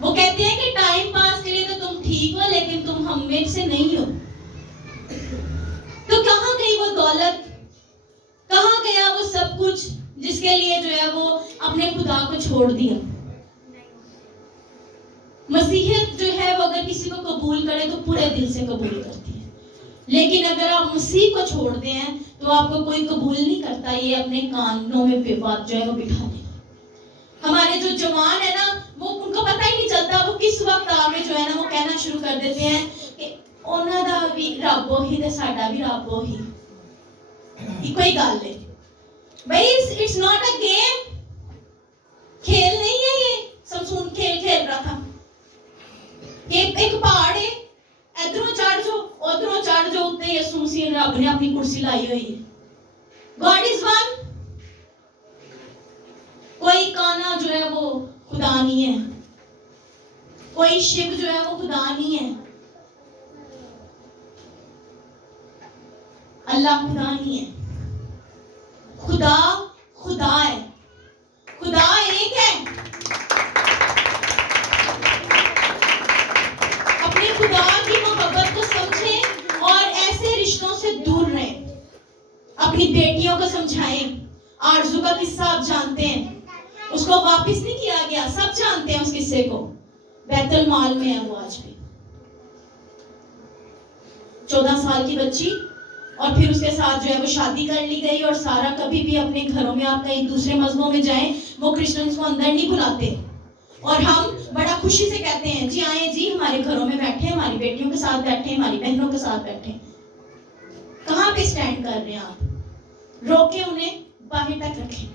वो कहते हैं कि टाइम पास के लिए तो तुम ठीक हो लेकिन तुम हम में से नहीं हो। तो कहां गई वो दौलत, कहां गया वो सब कुछ जिसके लिए जो है वो अपने खुदा को छोड़ दिया। मसीहत जो है वो अगर किसी को कबूल करे तो पूरे दिल से कबूल करती है, लेकिन अगर आप मसीह को छोड़ते हैं तो आपको कोई कबूल नहीं करता। ये अपने कानों में बात जो है वो बिठा देगा। हमारे जो जवान है ना, वो उनको पता ही नहीं चलता वो किस वक्त आगे जो है ना वो कहना शुरू कर देते हैं कि ओना दा भी रब ही ते साडा भी रब ही, कोई गल है भाई। इट्स नॉट अ गेम, खेल नहीं है ये। समसून खेल रहा था कि एक पहाड़ है, इधरों चढ़ जाओ उधरों चढ़ जाओ, उत्ते यीशु मसीह रब ने अपनी कुर्सी लाई हुई है। God is one. कोई काना जो है वो खुदा नहीं है, कोई शिव जो है वो खुदा नहीं है, अल्लाह खुदा नहीं है। खुदा खुदा है, खुदा एक है। अपने खुदा की मोहब्बत को समझें और ऐसे रिश्तों से दूर रहें। अपनी बेटियों को समझाएं। आरज़ू का किस्सा आप जानते हैं, उसको वापस नहीं किया गया, सब जानते हैं उस किस्से को। बैतुल माल में है वो आज भी। 14 साल की बच्ची और फिर उसके साथ जो है वो शादी कर ली गई। और सारा कभी भी अपने घरों में आप कहीं दूसरे मजहबों में जाएं, वो क्रिश्चियंस को अंदर नहीं बुलाते और हम बड़ा खुशी से कहते हैं जी आए जी, हमारे घरों में बैठे, हमारी बेटियों के साथ बैठे, हमारी बहनों के साथ बैठे। कहां पे स्टैंड कर रहे हैं आप? रोके उन्हें बाहर तक रखें।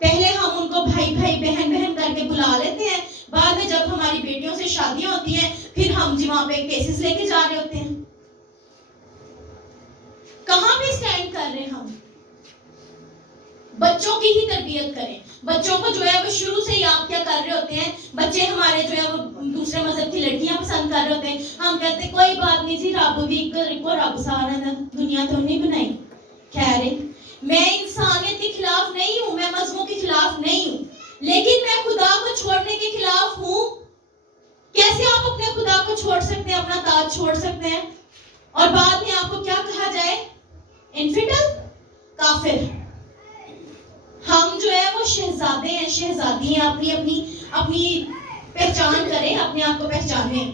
पहले हम उनको भाई भाई बहन बहन करके बुला लेते हैं, बाद में जब हमारी बेटियों से शादियां होती हैं फिर हम जी वहां पे केसेस लेके जा रहे होते हैं। कहां पे स्टैंड कर रहे हैं हम? बच्चों की ही तरबियत करें। बच्चों को जो है वो शुरू से ही आप क्या कर रहे होते हैं, बच्चे हमारे जो है वो दूसरे मजहब की लड़कियां पसंद कर रहे होते हैं, हम कहते हैं कोई बात नहीं जी, रब भी को रब सारा ना, दुनिया तो नहीं बनाई। खैर, मैं इंसानियत के खिलाफ नहीं हूं, मैं मजहबों के खिलाफ नहीं हूं, लेकिन मैं खुदा को छोड़ने के खिलाफ हूं। कैसे आप अपने खुदा को छोड़ सकते हैं, अपना ताज छोड़ सकते हैं और बाद में आपको क्या कहा जाए? इनफिडल, काफिर। हम जो है वो शहजादे हैं, शहजादी हैं, अपनी अपनी अपनी पहचान करें, अपने आप को पहचाने।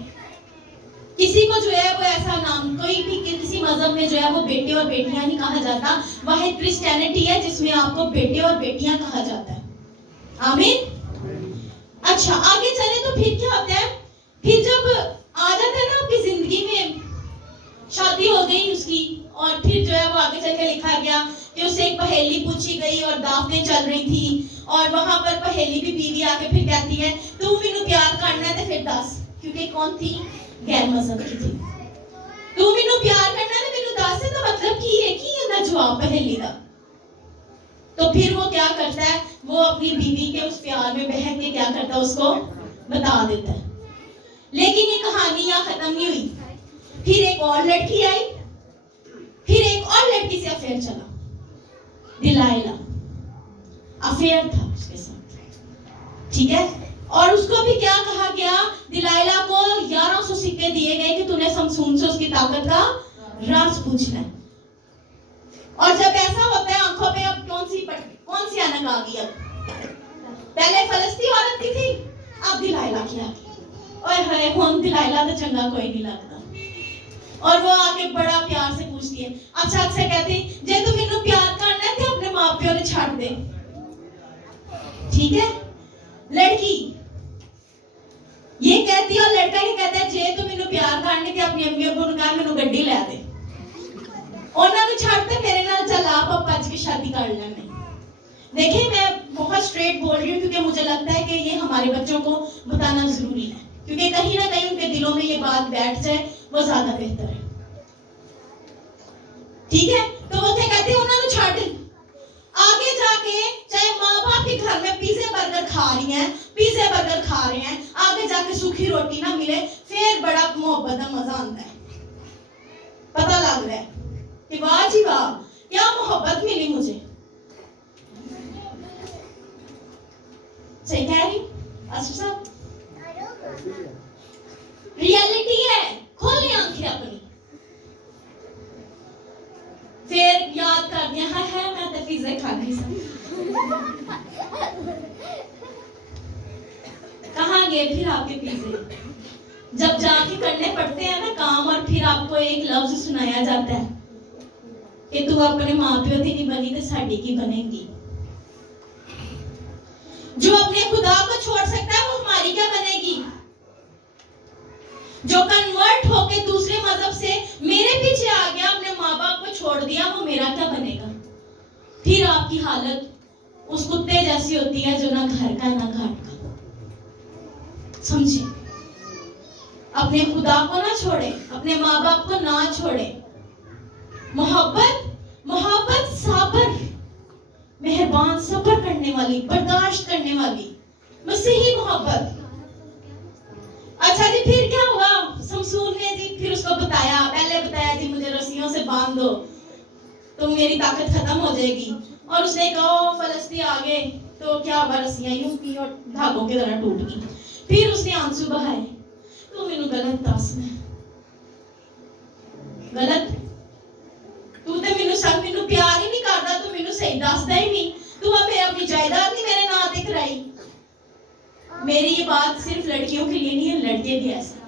किसी को जो है वो ऐसा नाम, कोई भी किसी मजहब में जो है वो बेटे और बेटियां नहीं कहा जाता। वाहिद क्रिश्चियनिटी है जिसमें आपको बेटे और बेटियां कहा जाता है। आमीन। अच्छा, आगे चले तो फिर क्या होता है? फिर जब आ जाता है ना आपकी जिंदगी में, शादी हो गई उसकी, और फिर जो है वो आगे चल के लिखा गया कि उससे एक पहेली पूछी गई और दावतें चल रही थी, और वहां पर पहेली भी बीवी आके फिर कहती है तू मैनू प्यार करना है तो फिर दस, क्योंकि कौन थी? गैर मजहब की थी। तू मैनू प्यार करना है तो मैनू दस है, तो मतलब की है कि ना जवाब पहेली का। तो फिर वो क्या करता है, वो अपनी बीवी के उस प्यार में बहक के क्या करता है, उसको बता देता है। लेकिन ये कहानी यहाँ खत्म नहीं हुई। फिर एक और लड़की आई, फिर एक और लड़की से अफेयर चला, दिलाइला। अफेयर था उसके साथ, ठीक है। और उसको भी क्या कहा गया? दिलाइला को 1100 सिक्के दिए गए कि तूने समसून से उसकी ताकत का राज पूछना है। और जब ऐसा होता है, आंखों पे अब कौन सी ऐनक आ गई? अब पहले फलस्तीन औरत की थी, अब दिलाइला की आ गई। ओए होए, हम दिलाइला तो चंगा कोई नहीं लगता। और वो आके बड़ा प्यार से पूछती है, अच्छा अक्सर कहती जे तू मैनू प्यार करना है तो अपने माँ प्यो ने छाड़ दे, ठीक है। लड़की ये कहती है और लड़का ये कहता है जे तू मैनू प्यार करने ते अपनी अम्मी अब्बू नू कह मैनू गड्डी लै दे, उन्हां नू छाड़ ते मेरे नाल चल आ, पापा की शादी कर लेने। देखिए, मैं बहुत स्ट्रेट बोल रही हूँ क्योंकि मुझे लगता है कि ये हमारे बच्चों को बताना जरूरी है, क्योंकि कहीं ना कहीं उनके दिलों में ये बात बैठ जाए, वो ज्यादा बेहतर है, ठीक है। तो वो क्या कहते हैं, उन्होंने छाड़ आगे जाके, चाहे माँ बाप के घर में पिज़्ज़ा बर्गर खा रही हैं, पिज़्ज़ा बर्गर खा रहे हैं, आगे जाके सूखी रोटी ना मिले, फिर बड़ा मोहब्बत का मजा आता है। पता लग रहा है कि वाह जी वाह, क्या मोहब्बत मिली मुझे। सही कह रही आसिफ साहब? रियलिटी है, खोले आंखें अपनी। फिर याद कर दिया है मैं तो पिज़्ज़ा खानी सा। कहाँ गए फिर आपके पिज़्ज़े? जब जाके करने पड़ते हैं ना काम, और फिर आपको एक लफ्ज सुनाया जाता है कि तू अपने माँ प्यो की नहीं बनी तो साड़ी की बनेगी। जो अपने खुदा को छोड़ सकता है वो हमारी क्या बनेगी? जो कन्वर्ट होके दूसरे मजहब से मेरे पीछे आ गया, अपने माँ बाप को छोड़ दिया, वो मेरा क्या बनेगा? फिर आपकी हालत उस कुत्ते जैसी होती है जो ना घर का ना घाट का। समझे? अपने खुदा को ना छोड़े, अपने माँ बाप को ना छोड़े। मोहब्बत साबर, मेहरबान, सब्र करने वाली, बर्दाश्त करने वाली, मसीही मोहब्बत। अच्छा जी, फिर क्या हुआ? समसून ने जी फिर उसको बताया, पहले बताया जी मुझे रस्सियों से बांध दो तो मेरी ताकत खत्म हो जाएगी, और उसने कहा फलस्तीन आ गए तो क्या हुआ, रस्सियां यूं की और धागों की तरह टूट गई। फिर उसने आंसू बहाए, तू मैनू गलत दसना, गलत, तू तो मैनू प्यार ही नहीं करता, तू मैनू सही दसदा ही नहीं, तू हमें अपनी जायदाद नहीं मेरे नाम ते कराई। मेरी ये बात सिर्फ लड़कियों के लिए नहीं है, लड़के भी ऐसे।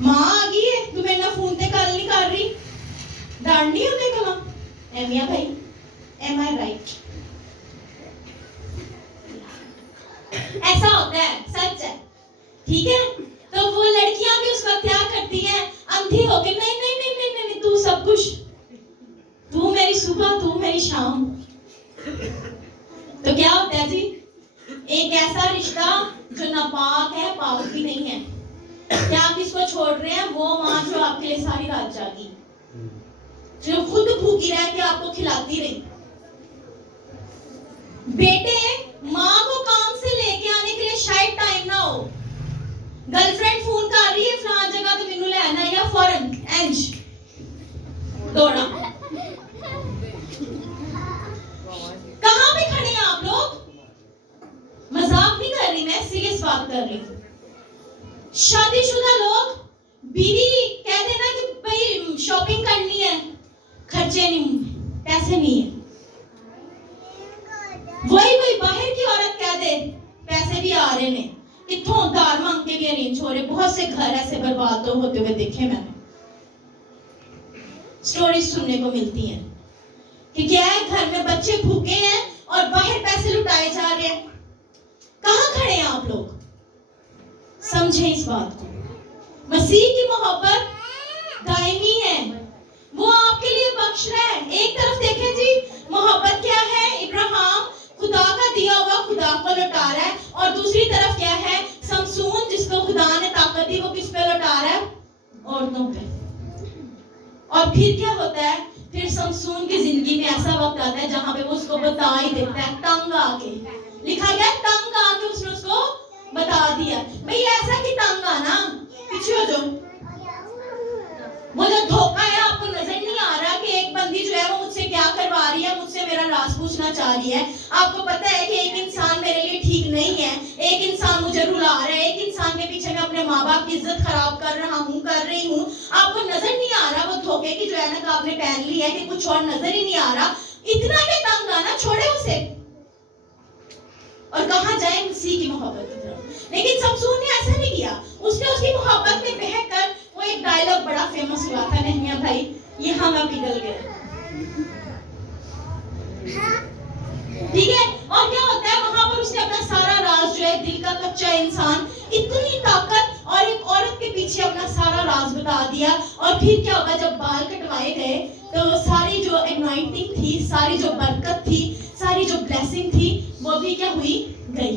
मां आ गई है, तू मेरे ना फोन ते गल नहीं कर रही, डांट नहीं होते कला एमिया भाई, एम आई राइट? ऐसा होता है, सच है, ठीक है। तो वो लड़कियां भी उस वक्त क्या करती हैं, अंधी होके नहीं नहीं नहीं नहीं नहीं, तू सब कुछ, तू मेरी सुबह, तू मेरी शाम। तो क्या होता है जी, नापाक है, पाक भी नहीं है। क्या आप किसको छोड़ रहे हैं? वो माँ जो आपके लिए सारी रात जागी, जो खुद भूखी रह के आपको खिलाती रही। बेटे, माँ को काम से लेके आने के लिए शायद टाइम ना हो, गर्लफ्रेंड फोन कर रही है फलां जगह तो मैनू ले आना, या फौरन इंज दौड़ा। कहां पे खड़े हैं आप लोग? मजाक नहीं कर रही मैं, सीरियस बात कर रही हूँ। शादीशुदा लोग, बीवी कह देना कि भाई शॉपिंग करनी है, खर्चे नहीं, पैसे नहीं है, वही बाहर की औरत कह दे पैसे भी आ रहे हैं, कितों उधार मांग के भी अरेंज हो रहे। बहुत से घर ऐसे बर्बाद होते हुए देखे मैंने, स्टोरीज सुनने को मिलती हैं कि क्या है, घर में बच्चे भूखे हैं और बाहर पैसे लुटाए जा रहे हैं। कहां खड़े हैं आप लोग? समझे इस बात को। मसीह की मोहब्बत दायमी है, वो आपके लिए बख्श रहा है। एक तरफ देखें जी, मोहब्बत क्या है? इब्राहिम खुदा का दिया हुआ खुदा को लौटा रहा है, और दूसरी तरफ क्या है? समसून जिसको खुदा ने ताकत दी, वो किस पे लौटा रहा है? औरतों पे। और फिर क्या होता है? फिर समसून की जिंदगी में ऐसा वक्त आता है जहां पे वो उसको बता ही देता है, तंग आके। लिखा गया तंग आके उसने उसको बता दिया। भाई ऐसा कि तंग आना, पीछे हो जो वो जो धोखा है, आपको नजर नहीं आ रहा कि एक बंदी जो है वो मुझसे क्या करवा रही है, मुझसे मेरा राज पूछना चाह रही है। आपको पता है कि एक इंसान मेरे लिए ठीक नहीं है, एक इंसान मुझे रुला रहा है, एक इंसान के पीछे मैं अपने माँ बाप की इज्जत खराब कर रही हूँ। आपको नजर नहीं आ रहा वो धोखे की जो है ना आपने पहन ली है, कि कुछ और नजर ही नहीं आ रहा। इतना के तंग आना, छोड़े उसे और कहां जाए? मसीह की मोहब्बत की तरफ। लेकिन समसून ने ऐसा नहीं किया, उसने उसकी मोहब्बत में बहकर, वो एक डायलॉग बड़ा फेमस हुआ था, नहमिया भाई, ये मैं पिघल गया, ठीक है। और क्या होता है वहां पर? उसने अपना सारा राज जो है, दिल का कच्चा इंसान, इतनी ताकत और एक औरत के पीछे अपना सारा राज बता दिया। और फिर क्या होगा? जब बाल कटवाए गए तो सारी जो एनॉइंटिंग थी, सारी जो बरकत थी, सारी जो ब्लेसिंग थी, वो भी क्या हुई? गई।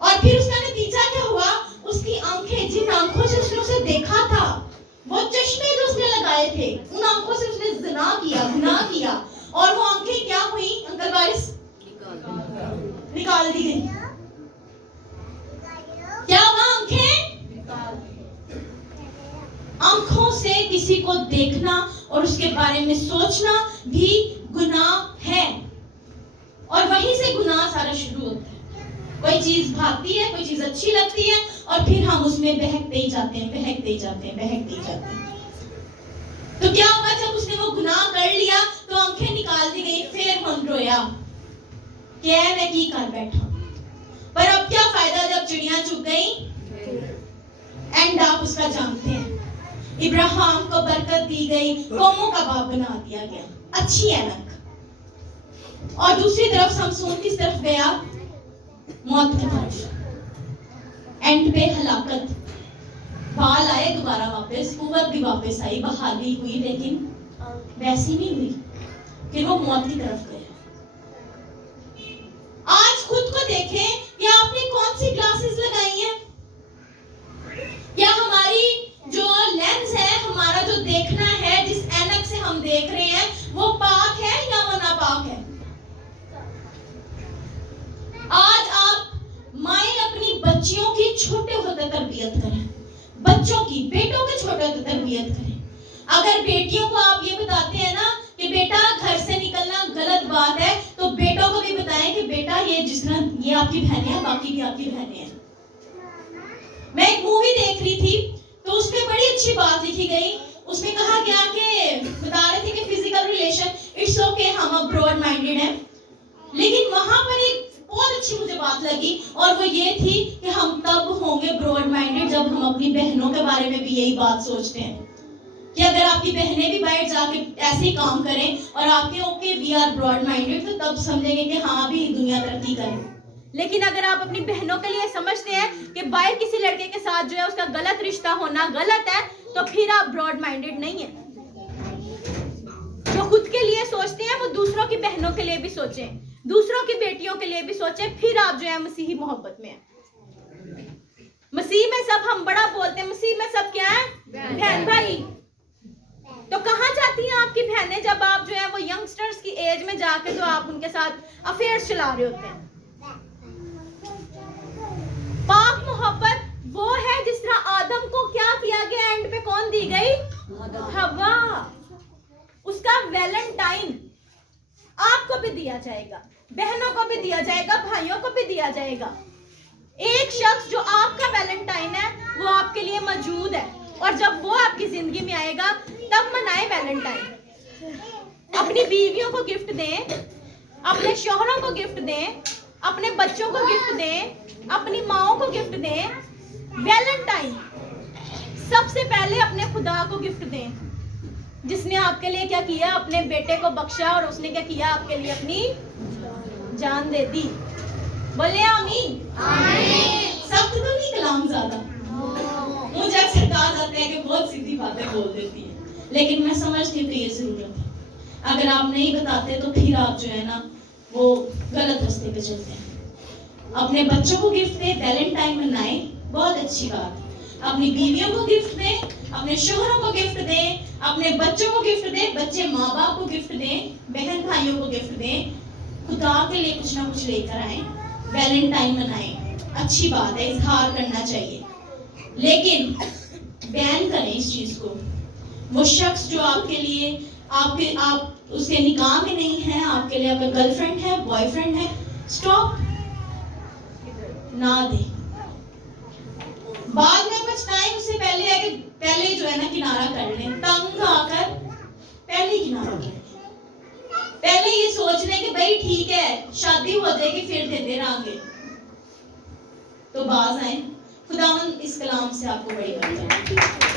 और फिर उसका नतीजा क्या हुआ? उसकी आंखें, जिन आंखों से उसने उसे देखा था, वो चश्मे जो उसने लगाए थे, उन आंखों से उसने जिना किया, गुनाह किया, और वो आंखें क्या हुई? अंकल वारिस, निकाल दी गई। क्या हुआ? आंखों से किसी को देखना और उसके बारे में सोचना भी गुनाह है, और वहीं से गुनाह सारा शुरू होता है। कोई चीज भागती है, कोई चीज अच्छी लगती है, और फिर हम उसमें बहकते ही जाते हैं, बहकते ही जाते हैं, बहकते ही जाते हैं। तो क्या हुआ? जब उसने वो गुनाह कर लिया तो आंखें निकाल दी गई, फिर मन रोया, क्या मैं की कर बैठा। पर अब क्या फायदा जब चिड़ियां चुग गई? एंड आप उसका जानते हैं। इब्राहिम को बरकत दी गई, कौमों का बाप बना दिया गया, अच्छी ऐनक। और दूसरी तरफ समसून किस तरफ गया? मौत की तरफ। एंड पे हलाकत। बाल आए दोबारा वापस, कुव्वत भी वापस आई, बहाली हुई, लेकिन वैसी नहीं हुई। फिर वो मौत की तरफ गए। आज खुद को देखें कि आपने कौन सी ग्लासेस लगाई हैं? क्या हमारी जो लेंस है, हमारा जो देखना है, जिस ऐनक से हम देख रहे हैं, वो पाक है या वो नापाक है? आज आप माएं अपनी बच्चियों की छोटे होते तरबियत करें, बच्चों की, बेटों के छोटे होते तरबियत करें। अगर बेटियों को आप ये बताते हैं ना कि बेटा घर से निकलना गलत बात है, तो बेटों को भी बताएं कि बेटा ये जिस तरह ये आपकी बहनें हैं, बाकी भी आपकी बहनें हैं। मैं एक मूवी देख रही थी, तो उसमें बड़ी अच्छी बात लिखी गई। उसमें कहा गया कि बता रहे थे कि फिजिकल रिलेशन इट्स ओके, हम अब ब्रॉड माइंडेड हैं, लेकिन वहां पर एक बहुत अच्छी मुझे बात लगी, और वो ये थी कि हम तब होंगे ब्रॉड माइंडेड जब हम अपनी बहनों के बारे में भी यही बात सोचते हैं कि अगर आपकी बहनें भी बाहर जाके ऐसे ही काम करें और आपके okay we are broad minded, तो तब समझेंगे कि हाँ भी दुनिया तरक्की करे। लेकिन अगर आप अपनी बहनों के लिए समझते हैं कि बाहर किसी लड़के के साथ जो है उसका गलत रिश्ता होना गलत है, तो फिर आप ब्रॉड माइंडेड नहीं है। जो खुद के लिए सोचते हैं वो दूसरों की बहनों के लिए भी सोचें, दूसरों की बेटियों के लिए भी सोचें, फिर आप जो है मसीही मोहब्बत में हैं। मसीह में सब हम बड़ा बोलते हैं, मसीह में सब क्या है? बहन भाई। तो कहाँ जाती हैं आपकी बहनें जब आप जो है वो यंगस्टर्स की एज में जाके जो आप उनके साथ अफेयर्स चला रहे होते हैं? पाक मोहब्बत वो है जिस तरह आदम को क्या किया गया, एंड पे कौन दी गई? हवा। उसका वैलेंटाइन आपको भी दिया जाएगा, बहनों को भी दिया जाएगा, भाइयों को भी दिया जाएगा। एक शख्स जो आपका वैलेंटाइन है वो आपके लिए मौजूद है, और जब वो आपकी जिंदगी में आएगा तब मनाए वैलेंटाइन। अपनी बीवियों को गिफ्ट दें, अपने शौहरों को गिफ्ट दें, अपने बच्चों को गिफ्ट दें, अपनी माओं को गिफ्ट दें। वैलेंटाइन सबसे पहले अपने खुदा को गिफ्ट दें, जिसने आपके लिए क्या किया? अपने बेटे को बख्शा, और उसने क्या किया? आपके लिए अपनी जान दे दी। बोले आमीन। सख्त तो नहीं कलाम ज्यादा, मुझे अक्सर कहा जाता है कि बहुत सीधी बातें बोल देती है, लेकिन मैं समझती हूँ कि ये जरूरत है। अगर आप नहीं बताते तो फिर आप जो है ना वो गलत रास्ते पे चलते हैं। अपने बच्चों को गिफ्ट दें, वैलेंटाइन मनाएं, बहुत अच्छी बात है। अपनी बीवियों को गिफ्ट दें, अपने शोहरों को गिफ्ट दें, अपने बच्चों को गिफ्ट दें, बच्चे माँ बाप को गिफ्ट दें, बहन भाइयों को गिफ्ट दें, खुदा के लिए कुछ ना कुछ लेकर आए, वैलेंटाइन मनाएं। अच्छी बात है, इजहार करना चाहिए, लेकिन बैन करें इस चीज को। वो शख्स जो आपके लिए आप उसके निकाह में नहीं है, आपके लिए आपका गर्लफ्रेंड है, बॉयफ्रेंड है, स्टॉप, ना दे। बाद में पछताएं, उससे पहले है कि पहले जो है ना किनारा कर लें, तंग आकर पहले किनारा कर लें। पहले ये सोच लें कि भाई ठीक है शादी हो जाएगी फिर देते रहेंगे, तो बाज आए। खुदावंद इस कलाम से आपको बड़ी बरकत दे।